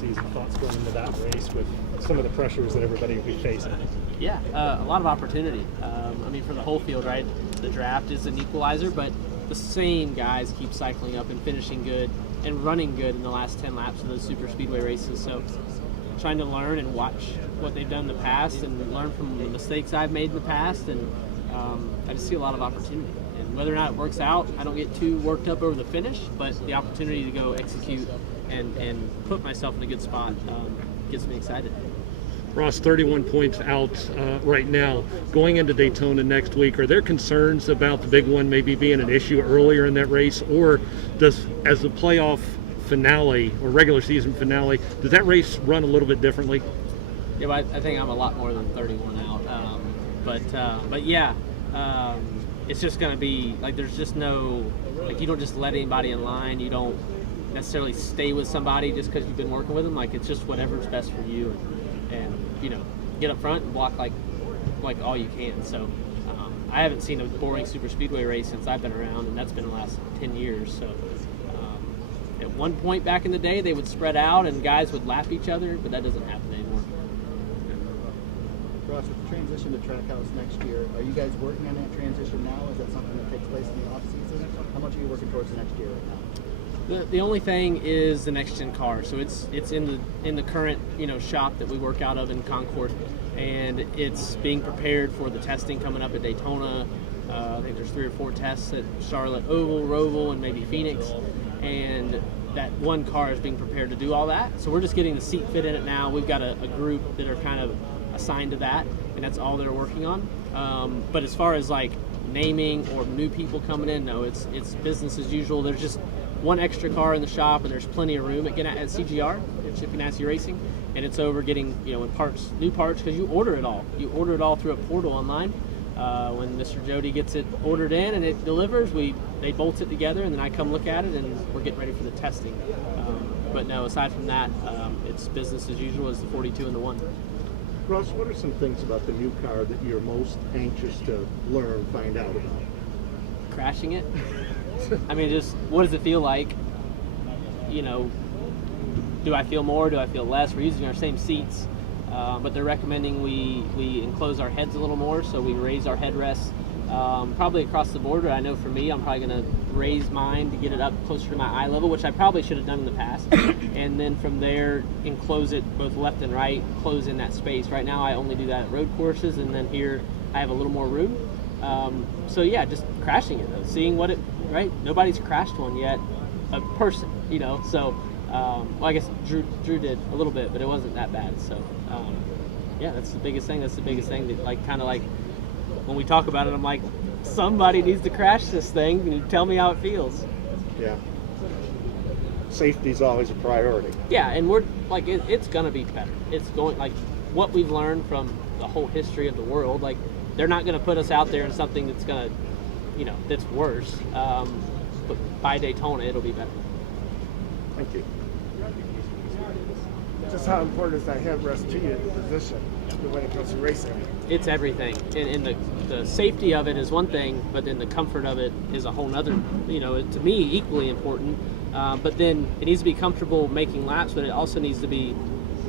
season. Thoughts going into that race with some of the pressures that everybody will be facing? Yeah, a lot of opportunity. I mean, for the whole field, right? The draft is an equalizer, but the same guys keep cycling up and finishing good and running good in the last 10 laps of those super speedway races. So trying to learn and watch what they've done in the past and learn from the mistakes I've made in the past, and I just see a lot of opportunity. And whether or not it works out, I don't get too worked up over the finish, but the opportunity to go execute and put myself in a good spot gets me excited. Ross, 31 points out right now. Going into Daytona next week, are there concerns about the big one maybe being an issue earlier in that race, or does, as the playoff finale or regular season finale, does that race run a little bit differently? Yeah, well, I think I'm a lot more than 31 out. But yeah, it's just going to be like there's just no, like you don't just let anybody in line. You don't necessarily stay with somebody just because you've been working with them. Like it's just whatever's best for you, and you know, get up front and block like all you can. So I haven't seen a boring super speedway race since I've been around, and that's been the last 10 years. So at one point back in the day, they would spread out and guys would lap each other, but that doesn't happen anymore. Ross, with the transition to Trackhouse next year, are you guys working on that transition now? Is that something that takes place in the off season? How much are you working towards the next year right now? The only thing is the next gen car. So it's in the current shop that we work out of in Concord, and it's being prepared for the testing coming up at Daytona. I think there's 3 or 4 tests at Charlotte Oval, Roval, and maybe Phoenix, and that one car is being prepared to do all that. So we're just getting the seat fit in it now. We've got a group that are kind of assigned to that, and that's all they're working on. But as far as like naming or new people coming in, no, it's business as usual. There's just one extra car in the shop, and there's plenty of room at CGR, at Chip Ganassi Racing, and it's over getting in parts, new parts, because you order it all. You order it all through a portal online. When Mr. Jody gets it ordered in and it delivers, they bolt it together, and then I come look at it, and we're getting ready for the testing. But no, aside from that, it's business as usual as the 42 and the 1. Ross, what are some things about the new car that you're most anxious to learn, find out about? Crashing it. I mean, just what does it feel like? Do I feel more? Do I feel less? We're using our same seats, but they're recommending we enclose our heads a little more, so we raise our headrests probably across the board. I know for me, I'm probably going to raise mine to get it up closer to my eye level, which I probably should have done in the past, and then from there enclose it both left and right, close in that space. Right now I only do that at road courses, and then here I have a little more room. So yeah, just crashing it though, seeing what it, right? Nobody's crashed one yet, a person, so well, I guess Drew did a little bit, but it wasn't that bad. So yeah, that's the biggest thing. That's the biggest thing that kind of like when we talk about it, I'm like, somebody needs to crash this thing and tell me how it feels. Yeah. Safety's always a priority. Yeah, and we're like, it's gonna be better. It's going, like what we've learned from the whole history of the world, like they're not gonna put us out there in something that's gonna, that's worse. But by Daytona, it'll be better. Thank you. Just how important is that headrest to you, the position, when it comes to racing? It's everything, and the safety of it is one thing, but then the comfort of it is a whole nother, to me, equally important. But then it needs to be comfortable making laps, but it also needs to be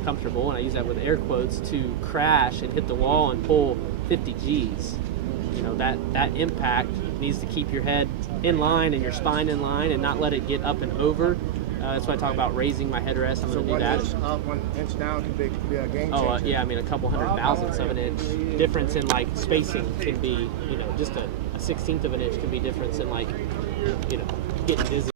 comfortable, and I use that with air quotes, to crash and hit the wall and pull 50 Gs. That impact needs to keep your head in line and your spine in line and not let it get up and over. That's why I talk about raising my headrest. I'm going to do that. 1 inch up, 1 inch down can be a game changer. Oh, yeah, I mean, a couple hundred thousandths of an inch difference in, like, spacing can be, just a 16th of an inch can be difference in, like, getting dizzy.